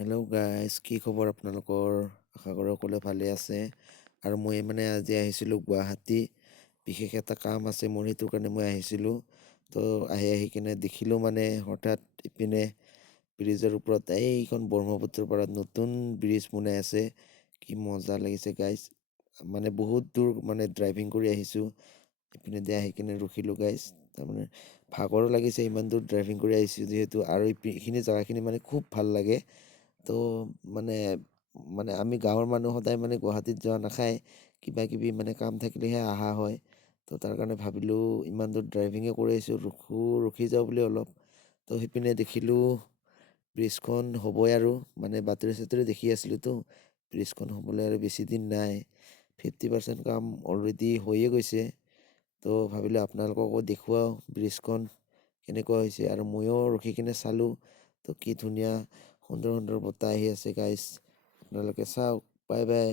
Hello' guys, কি খবৰ আপোনালোকৰ? আশা কৰোঁ সকলোৱে ভালে আছে। আৰু মই আজি আহিছিলোঁ গুৱাহাটী। বিশেষ এটা কাম আছে মোৰ, সেইটোৰ কাৰণে মই আহিছিলোঁ। তো আহি কিনে দেখিলোঁ হঠাৎ ইপিনে ব্ৰিজৰ ওপৰত এইখন ব্ৰহ্মপুত্ৰৰ পাৰত নতুন ব্ৰিজ বনাই আছে। কি মজা লাগিছে গাইজ। বহুত দূৰ ড্ৰাইভিং কৰি আহিছোঁ। ইপিনে আহি কিনে ৰখিলোঁ গাইজ। ভাগৰো লাগিছে, ইমান দূৰ ড্ৰাইভিং কৰি আহিছোঁ যিহেতু। আৰু এইখিনি জেগাখিনি খুব ভাল লাগে। তো মানে মানে আমি গাঁৱৰ মানুহ সদায় গুৱাহাটীত যোৱা নাখায়, কিবা কিবি কাম থাকিলেহে অহা হয়। তো তাৰ কাৰণে ভাবিলোঁ ইমান দূৰ ড্ৰাইভিঙে কৰি আহিছোঁ, ৰখি যাওঁ বুলি অলপ। তো সিপিনে দেখিলোঁ ব্ৰিজখন হ'বই আৰু বাতৰি চাতৰি দেখি আছিলোঁতো, ব্ৰিজখন হ'বলৈ আৰু বেছি দিন নাই। 50% কাম অলৰেডি হৈয়ে গৈছে। তো ভাবিলোঁ আপোনালোককো দেখুৱাওঁ ব্ৰিজখন কেনেকুৱা হৈছে। আৰু ময়ো ৰখি কিনে চালোঁ, তো কি ধুনীয়া সুন্দৰ সুন্দৰ বতাহ আহি আছে গাইজ। আপোনালোকে চাওক। Bye bye.